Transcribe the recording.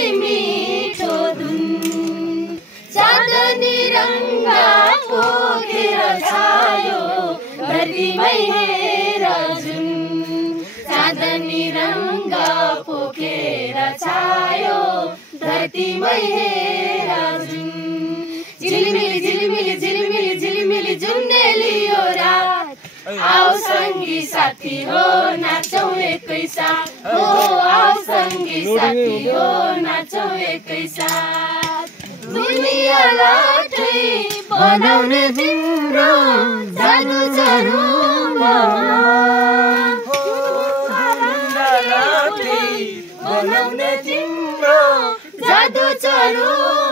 तिम्रै मिठो धुन चाँदनी रङ्गा पोखेर छायो धरतीमै हेर जुन चाँदनी रङ्गा पोखेर छायो धरतीमै हेर जुन झिलिमिली झिलिमिली झिलिमिली झिलिमिली जुन्नेलियो रात आओ सङ्गी साथी हो नाचौँ एकैसाथ हो आओ सङ्गी साथी हो नाचौँ एकैसाथ दुनियाँलाई बनाउने तिम्रो जादु छ रूपमा बनाउने तिम्रो जादु छ रूपमा